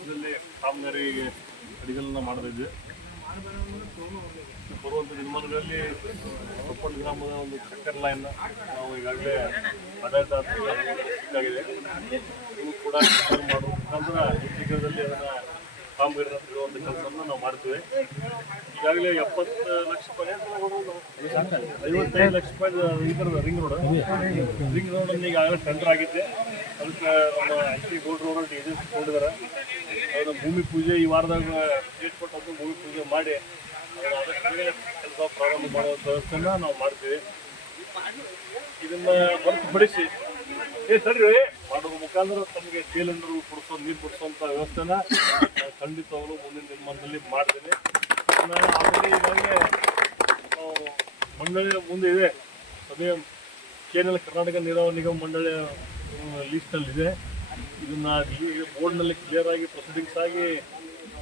ವೆಚ್ಚದಲ್ಲಿ ಕಾಮಗಾರಿ ಅಡಿಗೆಗಳನ್ನ ಮಾಡ್ತಿದ್ವಿ. ಬರುವಂಥ ದಿನಮಾನಗಳಲ್ಲಿ ಕೊಪ್ಪಳ ಗ್ರಾಮದ ಒಂದು ಚಕ್ಕರ್ ಲೈನ್ ನಾವು ಈಗಾಗಲೇ ಆಡಳಿತ ಆಗಿದೆ ಇವು ಕೂಡ ಮಾಡುವ ಮುಖಾಂತರ ಶೀಘ್ರದಲ್ಲಿ ಅದನ್ನ ಕಾಮಗಾರಿ ಬಿಡುವಂಥ ಕೆಲಸವನ್ನು ನಾವು ಮಾಡ್ತೀವಿ. ಈಗಾಗಲೇ ಎಪ್ಪತ್ತು ಲಕ್ಷ ರೂಪಾಯಿ ಐವತ್ತೈದು ಲಕ್ಷ ರೂಪಾಯಿ ರಿಂಗ್ ರೋಡ್ ರಿಂಗ್ ರೋಡ್ ಅನ್ನು ಈಗಾಗಲೇ ಟೆಂಡರ್ ಆಗಿದೆ ಅದಕ್ಕೆ ನಮ್ಮ L P gold road agency ಕೊಟ್ಟಿದ್ದಾರೆ. ಭೂಮಿ ಪೂಜೆ ಈ ವಾರದಾಗ ಡೇಟ್ ಕೊಟ್ಟು ಭೂಮಿ ಪೂಜೆ ಮಾಡಿ ಕೆಲಸ ಪ್ರಾರಂಭ ಮಾಡುವಂಥ ವ್ಯವಸ್ಥೆನ ನಾವು ಮಾಡ್ತೀವಿ. ಇದನ್ನ ಹೊರತುಪಡಿಸಿ, ಏ, ಸರಿ ಮಾಡುವ ಮುಖಾಂತರ ತಮಗೆ ಸಿಲಿಂಡರ್ ಕೊಡಿಸೋ, ನೀರು ಕೊಡಿಸುವಂಥ ವ್ಯವಸ್ಥೆನ ಖಂಡಿತವಾಗಲೂ ಮುಂದಿನ ದಿನಮಾನದಲ್ಲಿ ಮಾಡ್ತೀನಿ ಆಮೇಲೆ ಈಗಾಗಲೇ ನಾವು ಮಂಡಳಿಯ ಮುಂದೆ ಇದೆ. ಅದೇ ಕೇರಳ ಕರ್ನಾಟಕ ನೀರಾವರಿ ನಿಗಮ ಮಂಡಳಿಯ ಲೀಸ್ಟ್ನಲ್ಲಿದೆ ಇದನ್ನ ಬೋರ್ಡ್ನಲ್ಲಿ ಕ್ಲಿಯರ್ ಆಗಿ ಪ್ರೊಸೀಡಿಂಗ್ಸ್ ಆಗಿ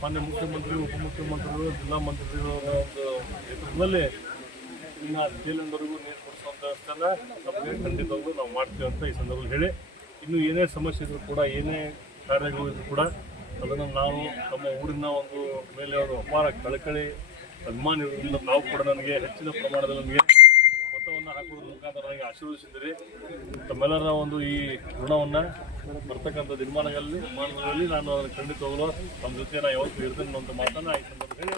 ಮಾನ್ಯ ಮುಖ್ಯಮಂತ್ರಿ ಉಪಮುಖ್ಯಮಂತ್ರಿಗಳು ಜಿಲ್ಲಾ ಮಂತ್ರಿಗಳವರ ಒಂದು ನೇತೃತ್ವದಲ್ಲಿ ಇನ್ನು ಜೈಲಿನವರೆಗೂ ನೀರು ಕೊಡಿಸುವಂಥ ವ್ಯವಸ್ಥೆನ ನಮಗೆ ಖಂಡಿತವಾಗ್ಲೂ ನಾವು ಮಾಡ್ತೀವಿ ಅಂತ ಈ ಸಂದರ್ಭದಲ್ಲಿ ಹೇಳಿ. ಇನ್ನು ಏನೇ ಸಮಸ್ಯೆ ಇದ್ರೂ ಕೂಡ, ಏನೇ ಕಾರ್ಯಗಳು ಇದ್ರೂ ಕೂಡ ಅದನ್ನು ನಾವು ನಮ್ಮ ಊರಿನ ಒಂದು ಮೇಲೆ ಅವರು ಅಪಾರ ಕಳಕಳಿ, ಅಭಿಮಾನ ನಾವು ಕೂಡ ನನಗೆ ಹೆಚ್ಚಿನ ಪ್ರಮಾಣದಲ್ಲಿ ನಮಗೆ ಮತವನ್ನು ಹಾಕುವುದರ ಮುಖಾಂತರ ನನಗೆ ಆಶೀರ್ವದಿಸಿದ್ದೀರಿ. ತಮ್ಮೆಲ್ಲರ ಒಂದು ಈ ಋಣವನ್ನು ಬರ್ತಕ್ಕಂಥ ನಿರ್ಮಾಣಗಳಲ್ಲಿ ನಾನು ಅದನ್ನು ಹೋಗಲು ನಮ್ಮ ಜೊತೆ ನಾನು ಯಾವತ್ತೂ ಇರ್ತೇನೆ ಅಂತ ಮಾತನ್ನು ಆಯ್ತು ಹೇಳಿ